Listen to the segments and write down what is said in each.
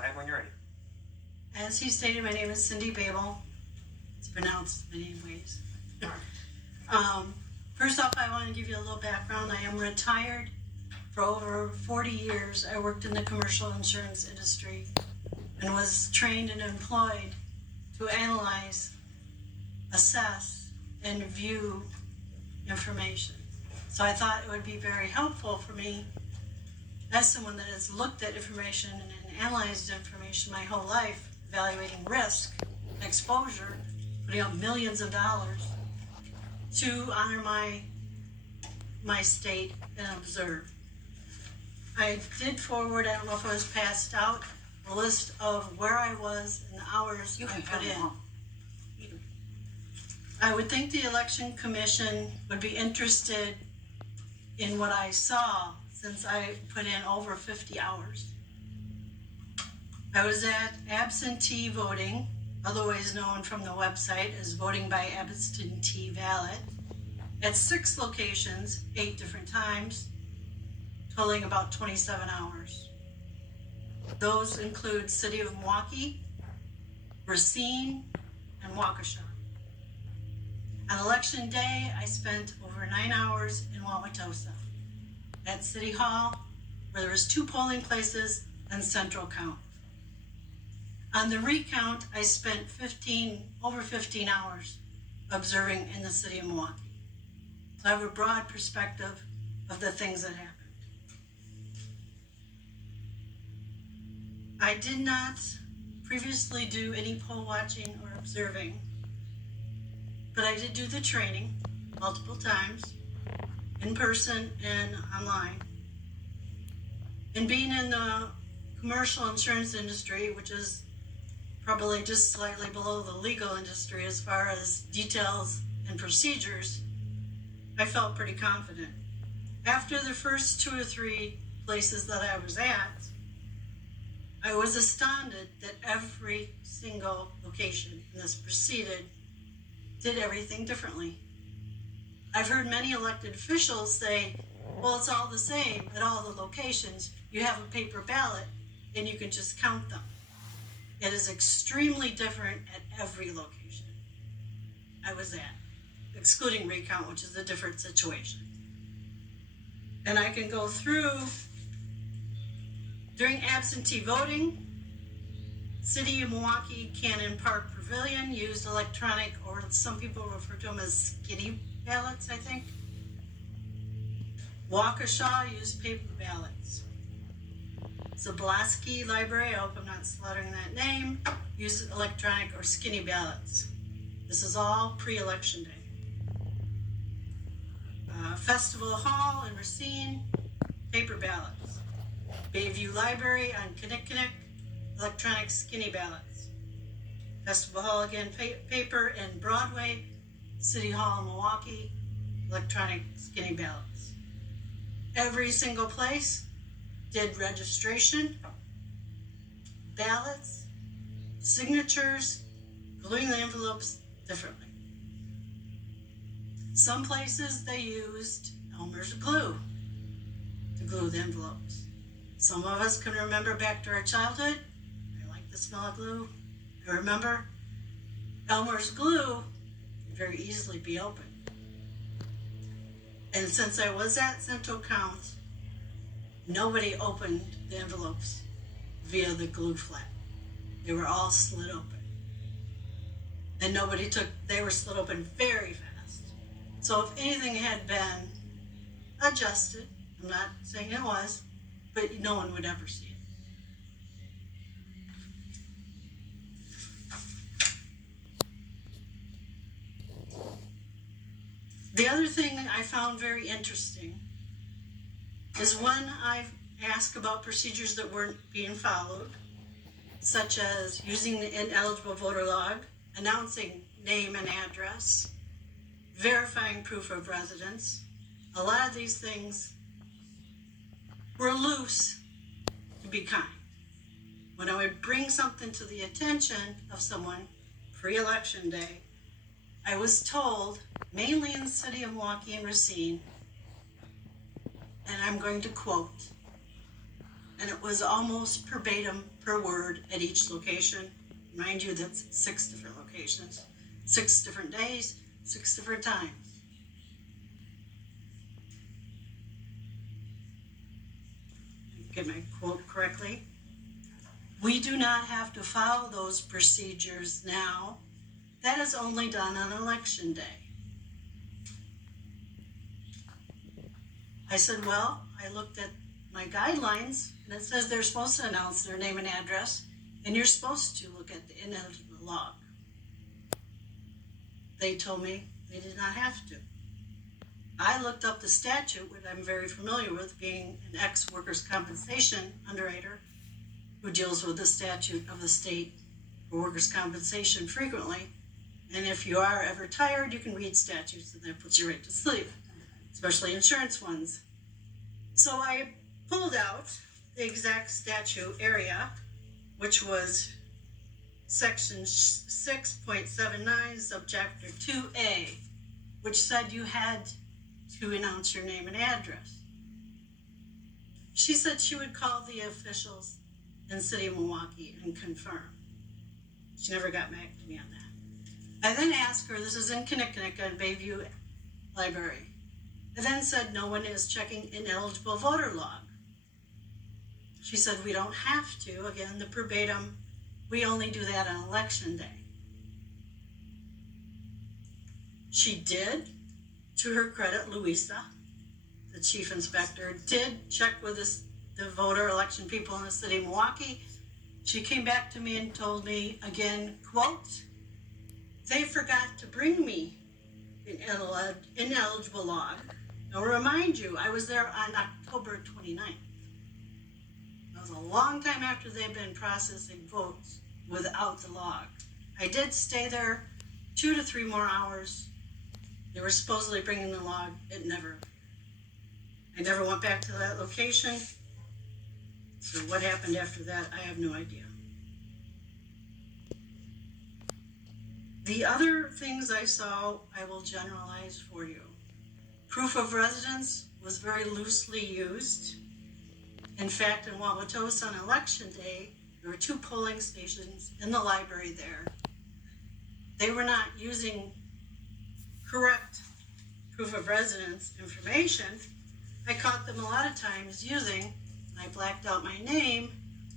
ahead when you're ready. As he stated, my name is Cindy Babel. It's pronounced many ways. First off, I want to give you a little background. I am retired. For over 40 years, I worked in the commercial insurance industry and was trained and employed to analyze, assess, and view information. So I thought it would be very helpful for me as someone that has looked at information and analyzed information my whole life, evaluating risk and exposure, putting up millions of dollars, to honor my state and observe. I did forward, I don't know if it was passed out, a list of where I was and the hours I put in. I would think the Election Commission would be interested in what I saw, since I put in over 50 hours. I was at absentee voting, otherwise known from the website as voting by absentee ballot, at 6 locations, 8 different times, totaling about 27 hours. Those include City of Milwaukee, Racine, and Waukesha. On election day, I spent over 9 hours in Wauwatosa at City Hall, where there was 2 polling places and central count. On the recount, I spent over 15 hours observing in the city of Milwaukee. So I have a broad perspective of the things that happened. I did not previously do any poll watching or observing, but I did do the training multiple times, in person and online. And being in the commercial insurance industry, which is probably just slightly below the legal industry as far as details and procedures, I felt pretty confident. After the first 2 or 3 places that I was at, I was astounded that every single location in this proceeded did everything differently. I've heard many elected officials say, well, it's all the same at all the locations. You have a paper ballot and you can just count them. It is extremely different at every location I was at, excluding recount, which is a different situation. And I can go through. During absentee voting, City of Milwaukee Cannon Park Pavilion used electronic, or some people refer to them as skinny ballots, I think. Waukesha used paper ballots. Zablasky Library, I hope I'm not slaughtering that name, used electronic or skinny ballots. This is all pre-election day. Festival Hall in Racine, paper ballots. Bayview Library on Kinnikinnick, electronic skinny ballots. Festival Hall again, paper, and Broadway, City Hall in Milwaukee, electronic skinny ballots. Every single place did registration, ballots, signatures, gluing the envelopes differently. Some places they used Elmer's glue to glue the envelopes. Some of us can remember back to our childhood. I like the smell of glue. I remember Elmer's glue could very easily be opened. And since I was at central count, nobody opened the envelopes via the glue flap. They were all slid open. And they were slid open very fast. So if anything had been adjusted, I'm not saying it was, but no one would ever see it. The other thing I found very interesting is when I've asked about procedures that weren't being followed, such as using the ineligible voter log, announcing name and address, verifying proof of residence. A lot of these things were loose, to be kind. When I would bring something to the attention of someone pre-election day, I was told, mainly in the city of Milwaukee and Racine, and I'm going to quote, and it was almost verbatim per word at each location. Mind you, that's 6 different locations, 6 different days, 6 different times. Get my quote correctly. We do not have to follow those procedures now. That is only done on election day. I said, well, I looked at my guidelines and it says they're supposed to announce their name and address, and you're supposed to look at the ineligible log. They told me they did not have to. I looked up the statute, which I'm very familiar with, being an ex-workers' compensation underwriter who deals with the statute of the state for workers' compensation frequently. And if you are ever tired, you can read statutes and that puts you right to sleep, especially insurance ones. So I pulled out the exact statute area, which was section 6.79, subchapter 2A, which said you had to announce your name and address. She said she would call the officials in the city of Milwaukee and confirm. She never got back to me on that. I then asked her, this is in Connecticut, Bayview Library. I then said, no one is checking ineligible voter log. She said, we don't have to. Again, the verbatim, we only do that on election day. She did, to her credit, Louisa, the chief inspector, did check with the voter election people in the city of Milwaukee. She came back to me and told me, again, quote, they forgot to bring me an ineligible log. I'll remind you, I was there on October 29th. That was a long time after they'd been processing votes without the log. I did stay there 2 to 3 more hours. They were supposedly bringing the log. I never went back to that location. So what happened after that, I have no idea. The other things I saw, I will generalize for you. Proof of residence was very loosely used. In fact, in Wauwatosa on election day, there were 2 polling stations in the library there. They were not using correct proof of residence information. I caught them a lot of times using, I blacked out my name,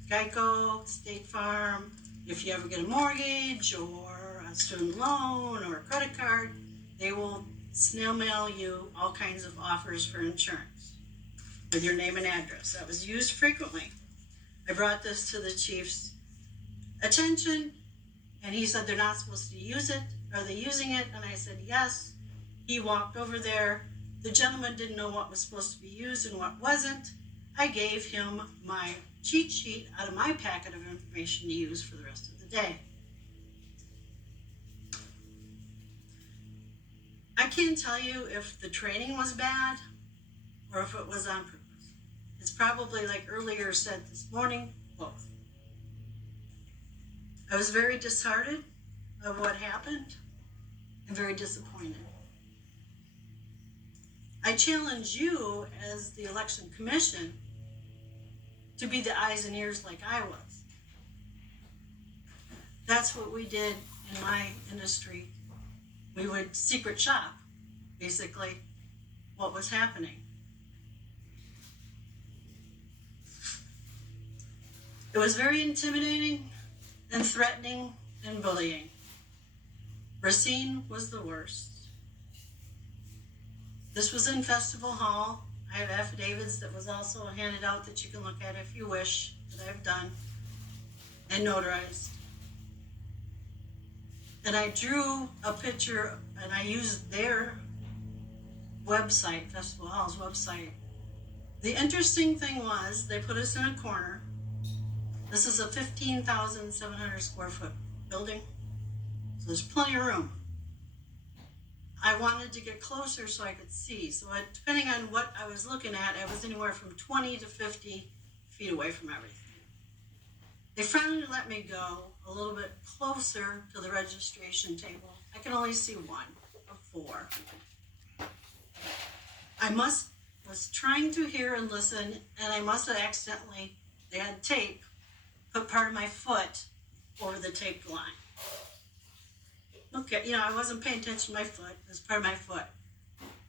Geico, State Farm. If you ever get a mortgage or a student loan or a credit card, they will snail mail you all kinds of offers for insurance with your name and address. That was used frequently. I brought this to the chief's attention, and he said they're not supposed to use it. Are they using it? And I said yes. He walked over there. The gentleman didn't know what was supposed to be used and what wasn't. I gave him my cheat sheet out of my packet of information to use for the rest of the day. I can't tell you if the training was bad or if it was on purpose. It's probably, like earlier said this morning, both. I was very disheartened of what happened and very disappointed. I challenge you as the election commission to be the eyes and ears like I was. That's what we did in my industry. We would secret shop, basically, what was happening. It was very intimidating and threatening and bullying. Racine was the worst. This was in Festival Hall. I have affidavits that was also handed out that you can look at if you wish, that I've done and notarized. And I drew a picture and I used their website, Festival Hall's website. The interesting thing was they put us in a corner. This is a 15,700 square foot building, so there's plenty of room. I wanted to get closer so I could see. So depending on what I was looking at, I was anywhere from 20 to 50 feet away from everything. They finally let me go a little bit closer to the registration table. I can only see 1 of 4. I was trying to hear and listen, and I must have accidentally, they had tape, put part of my foot over the taped line. Okay, I wasn't paying attention to my foot. It was part of my foot.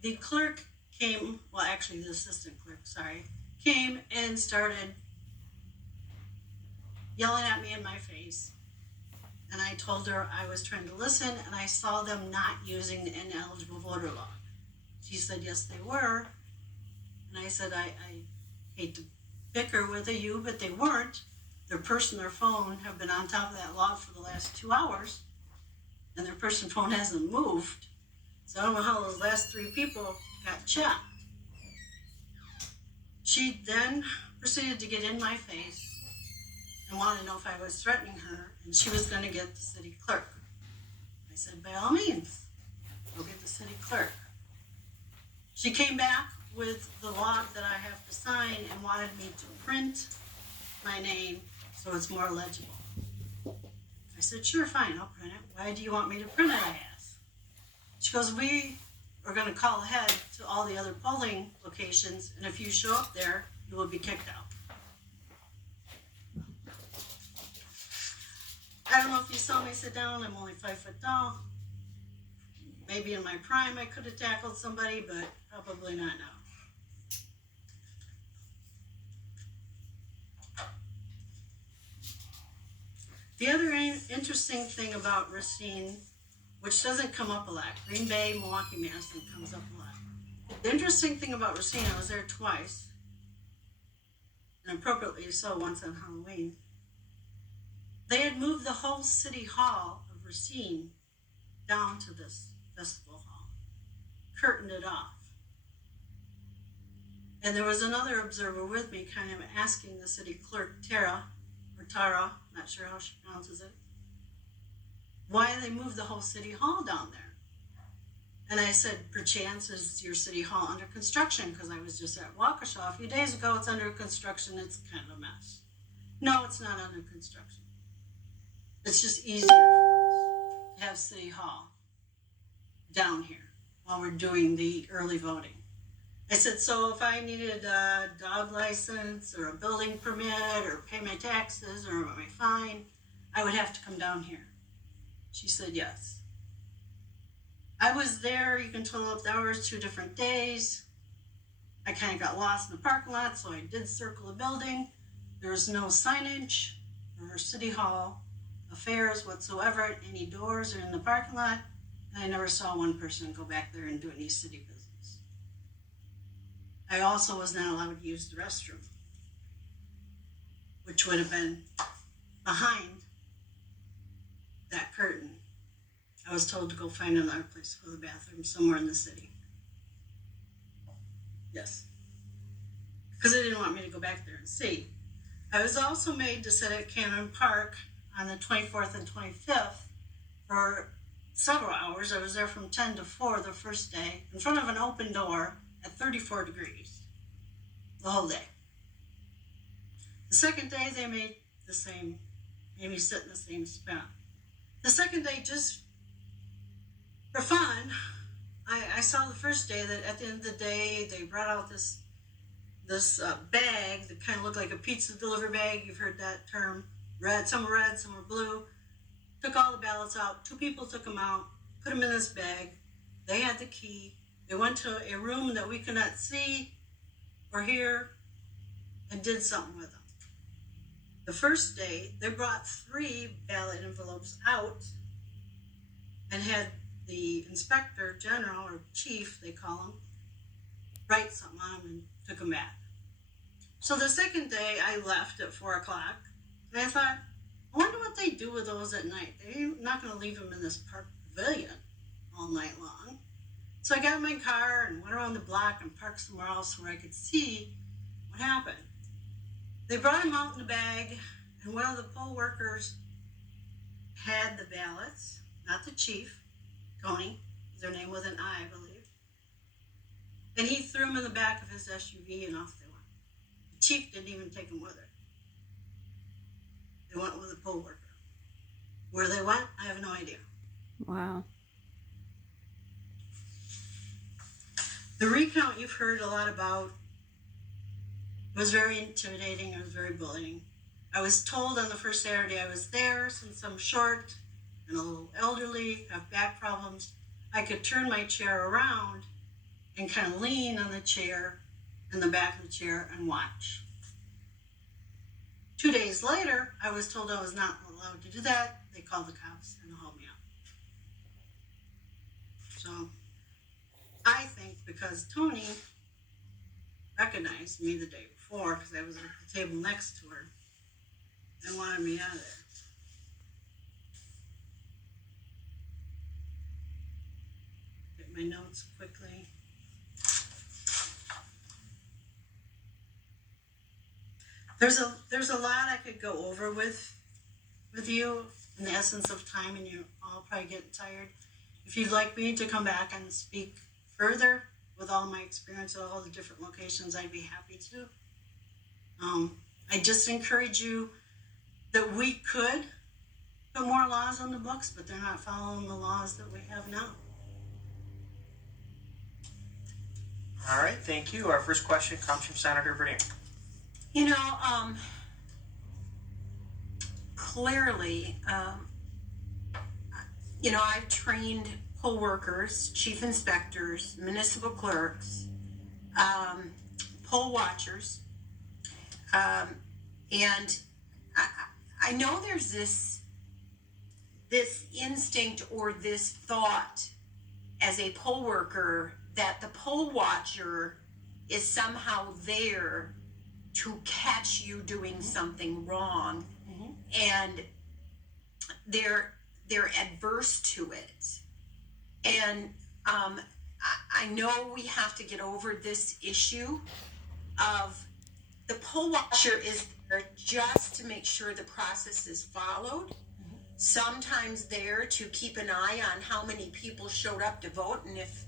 The clerk came, well, actually the assistant clerk, sorry, came and started yelling at me in my face. And I told her I was trying to listen, and I saw them not using the ineligible voter log. She said, yes, they were. And I said, I hate to bicker with you, but they weren't. Their person, their phone have been on top of that log for the last 2 hours, and their person phone hasn't moved. So I don't know how those last 3 people got checked. She then proceeded to get in my face and wanted to know if I was threatening her, and she was going to get the city clerk. I said, by all means, go get the city clerk. She came back with the log that I have to sign and wanted me to print my name so it's more legible. I said, sure, fine, I'll print it. Why do you want me to print it, I asked. She goes, we are going to call ahead to all the other polling locations, and if you show up there, you will be kicked out. I don't know if you saw me sit down. I'm only 5 foot tall. Maybe in my prime I could have tackled somebody, but probably not now. The other interesting thing about Racine, which doesn't come up a lot, Green Bay, Milwaukee, Madison comes up a lot. The interesting thing about Racine, I was there twice, and appropriately so, once on Halloween. They had moved the whole city hall of Racine down to this festival hall, curtained it off. And there was another observer with me kind of asking the city clerk, Tara, not sure how she pronounces it, why they moved the whole city hall down there. And I said, perchance is your city hall under construction? Because I was just at Waukesha a few days ago. It's under construction. It's kind of a mess. No, it's not under construction. It's just easier for us to have city hall down here while we're doing the early voting. I said, so if I needed a dog license or a building permit or pay my taxes or my fine, I would have to come down here. She said, yes. I was there, you can total up the hours, 2 different days. I kind of got lost in the parking lot, so I did circle the building. There was no signage or city hall affairs whatsoever at any doors or in the parking lot. And I never saw one person go back there and do any city business. I also was not allowed to use the restroom, which would have been behind that curtain. I was told to go find another place to go to the bathroom somewhere in the city. Yes. Because they didn't want me to go back there and see. I was also made to sit at Cannon Park on the 24th and 25th for several hours. I was there from 10 to 4 the first day in front of an open door at 34 degrees the whole day. The second day they made me sit in the same spot. The second day, just for fun, I saw the first day that at the end of the day they brought out this bag that kind of looked like a pizza delivery bag. You've heard that term. Some were red, some were blue. Took all the ballots out. 2 people took them out, put them in this bag. They had the key. They went to a room that we could not see or hear and did something with them. The first day, they brought 3 ballot envelopes out and had the inspector general, or chief, they call him, write something on them and took them back. So the second day, I left at 4 o'clock, and I thought, I wonder what they do with those at night. They're not going to leave them in this park pavilion all night long. So I got in my car and went around the block and parked somewhere else where I could see what happened. They brought them out in a bag, and one of the poll workers had the ballots, not the chief, Tony, their name was an I believe, and he threw them in the back of his SUV and off they went. The chief didn't even take them with her. They went with a poll worker. Where they went, I have no idea. Wow. The recount you've heard a lot about was very intimidating. It was very bullying. I was told on the first Saturday I was there, since I'm short and a little elderly, have back problems, I could turn my chair around and kind of lean on the chair, in the back of the chair, and watch. 2 days later, I was told I was not allowed to do that. They called the cops and hauled me out. So I think because Tony recognized me the day before, because I was at the table next to her, and wanted me out of there. Get my notes quickly. There's a lot I could go over with you in the essence of time, and you all probably get tired. If you'd like me to come back and speak further with all my experience at all the different locations, I'd be happy to. I just encourage you that we could put more laws on the books, but they're not following the laws that we have now. All right, thank you. Our first question comes from Senator Bernier. You know, clearly, I've trained poll workers, chief inspectors, municipal clerks, poll watchers, and I know there's this instinct or this thought as a poll worker that the poll watcher is somehow there to catch you doing something wrong, and they're adverse to it. And I know we have to get over this issue of the poll watcher is there just to make sure the process is followed. Sometimes there to keep an eye on how many people showed up to vote, and if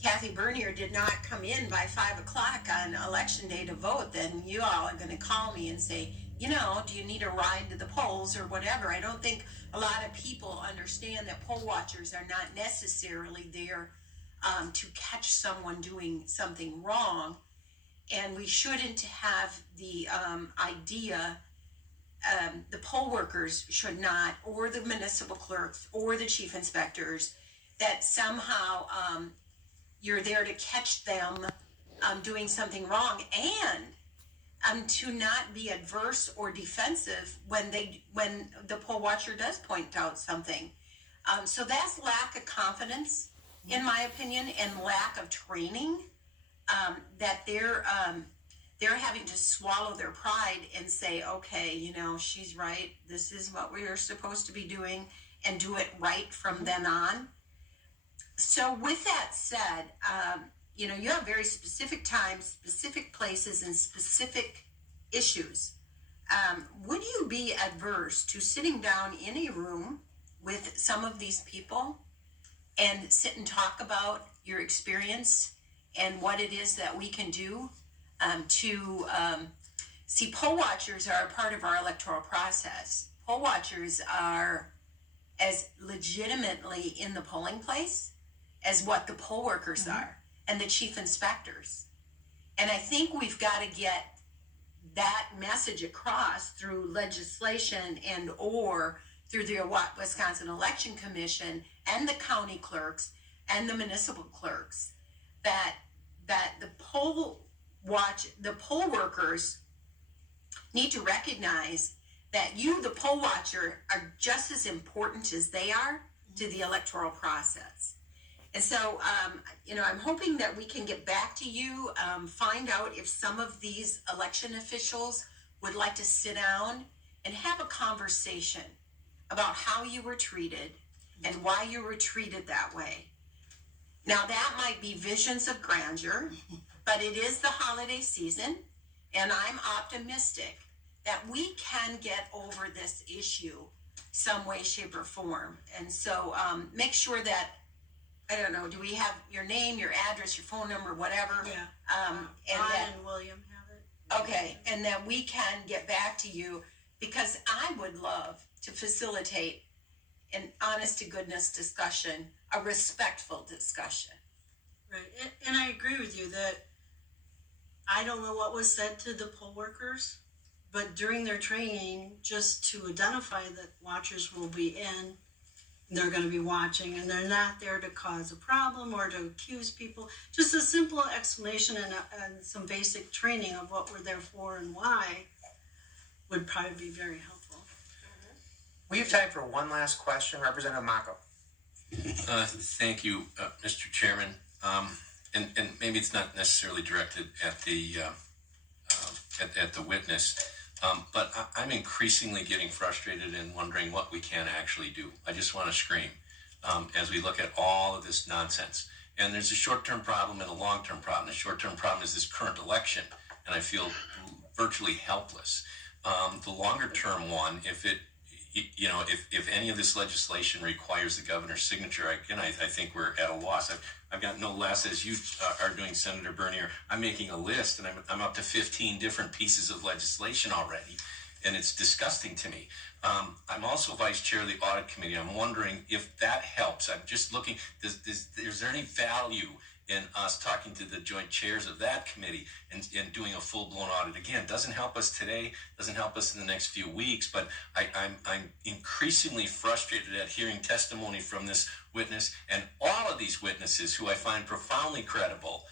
Kathy Bernier did not come in by 5 o'clock on election day to vote, then you all are going to call me and say, do you need a ride to the polls or whatever? I don't think a lot of people understand that poll watchers are not necessarily there to catch someone doing something wrong. And we shouldn't have the idea, the poll workers should not, or the municipal clerks, or the chief inspectors, that somehow you're there to catch them doing something wrong, and to not be adverse or defensive when the poll watcher does point out something. So that's lack of confidence, in my opinion, and lack of training, that they're having to swallow their pride and say, okay, she's right. This is what we're supposed to be doing, and do it right from then on. So with that said, you have very specific times, specific places, and specific issues. Would you be adverse to sitting down in a room with some of these people and sit and talk about your experience and what it is that we can do to see? Poll watchers are a part of our electoral process. Poll watchers are as legitimately in the polling place as what the poll workers are, and the chief inspectors. And I think we've got to get that message across through legislation and or through the Wisconsin Election Commission and the county clerks and the municipal clerks, that the poll workers need to recognize that you, the poll watcher, are just as important as they are to the electoral process. And so, I'm hoping that we can get back to you, find out if some of these election officials would like to sit down and have a conversation about how you were treated and why you were treated that way. Now, that might be visions of grandeur, but it is the holiday season, and I'm optimistic that we can get over this issue some way, shape, or form. And so make sure that, I don't know, do we have your name, your address, your phone number, whatever? Yeah. And Ron that, and William have it. okay, and that we can get back to you, because I would love to facilitate an honest to goodness discussion, a respectful discussion. Right, and I agree with you that I don't know what was said to the poll workers, but during their training, just to identify that watchers will be in, they're going to be watching, and they're not there to cause a problem or to accuse people. Just a simple explanation and some basic training of what we're there for and why would probably be very helpful. We have time for one last question. Representative Mako. Thank you, Mr. Chairman. And maybe it's not necessarily directed at the at the witness, but I'm increasingly getting frustrated and wondering what we can actually do. I just want to scream as we look at all of this nonsense. And there's a short-term problem and a long-term problem. The short-term problem is this current election, and I feel virtually helpless. The longer-term one, if any of this legislation requires the governor's signature, again, I think we're at a loss. I've got no less, as you are doing, Senator Bernier. I'm making a list, and I'm up to 15 different pieces of legislation already, and it's disgusting to me. I'm also vice chair of the audit committee. I'm wondering if that helps. I'm just looking, is there any value in us talking to the joint chairs of that committee and doing a full-blown audit? Again, doesn't help us today, doesn't help us in the next few weeks, but I'm increasingly frustrated at hearing testimony from this witness and all of these witnesses who I find profoundly credible,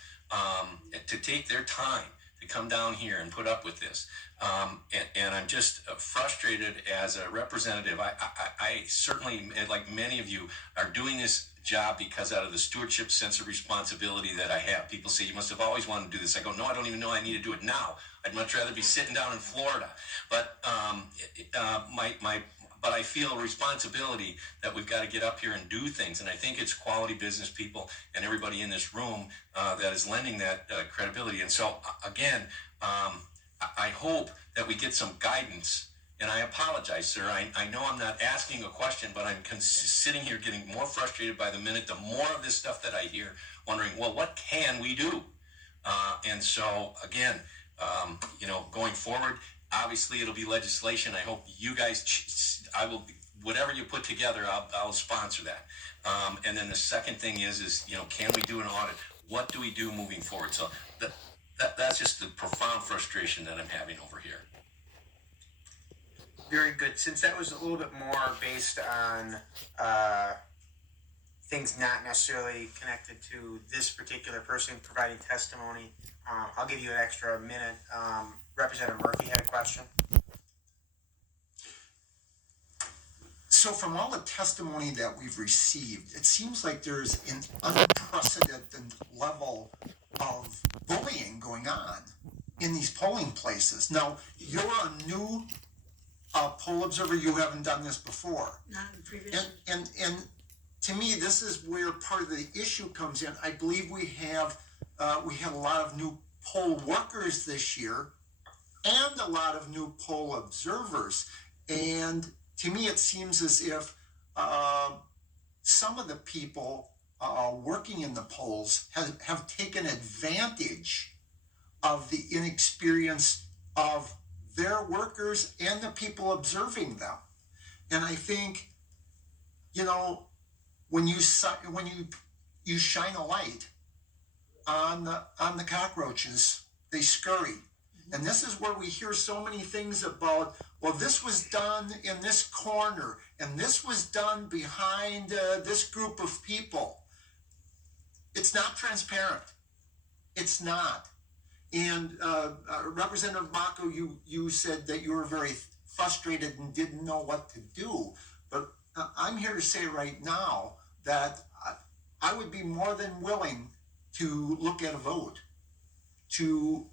to take their time to come down here and put up with this. And I'm just frustrated as a representative. I certainly, like many of you, are doing this job because out of the stewardship sense of responsibility that I have. People say, you must have always wanted to do this. I go, no, I don't even know I need to do it now. I'd much rather be sitting down in Florida. But but I feel a responsibility that we've got to get up here and do things. And I think it's quality business people and everybody in this room that is lending that credibility. And so, again, I hope that we get some guidance. And I apologize, sir. I know I'm not asking a question, but I'm sitting here getting more frustrated by the minute, the more of this stuff that I hear, wondering, well, what can we do? And so, again, going forward, obviously it'll be legislation. I hope you guys, whatever you put together, I'll sponsor that. And then the second thing is, can we do an audit? What do we do moving forward? So that's just the profound frustration that I'm having over here. Very good. Since that was a little bit more based on things not necessarily connected to this particular person providing testimony, I'll give you an extra minute. Representative Murphy had a question. So from all the testimony that we've received, it seems like there's an unprecedented level of bullying going on in these polling places. Now, you're a new poll observer. You haven't done this before. Not in previous. And to me, this is where part of the issue comes in. I believe we have a lot of new poll workers this year and a lot of new poll observers. And to me, it seems as if some of the people working in the polls have taken advantage of the inexperience of their workers and the people observing them. And I think, when you shine a light on the cockroaches, they scurry. And this is where we hear so many things about, well, this was done in this corner, and this was done behind this group of people. It's not transparent. It's not. And Representative Mako, you said that you were very frustrated and didn't know what to do. But I'm here to say right now that I would be more than willing to look at a vote to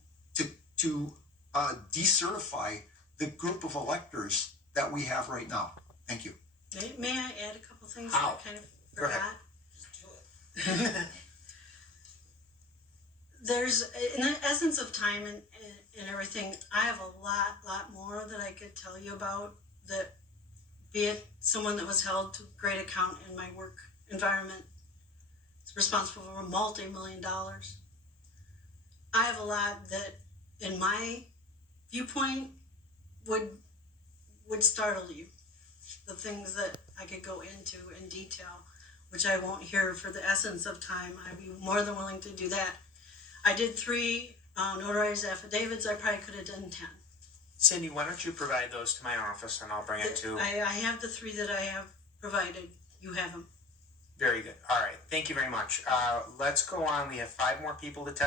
decertify the group of electors that we have right now. Thank you. May I add a couple things How? that I kind of Go ahead. forgot? There's, in the essence of time and everything, I have a lot more that I could tell you about, that be it someone that was held to great account in my work environment, is responsible for multi-million dollars. I have a lot that, in my viewpoint, would startle you. The things that I could go into in detail, which I won't hear for the essence of time. I'd be more than willing to do that. I did 3 notarized affidavits. I probably could have done 10. Cindy, why don't you provide those to my office and I'll bring it to. I have the 3 that I have provided. You have them. Very good. All right. Thank you very much. Let's go on. We have 5 more people to testify.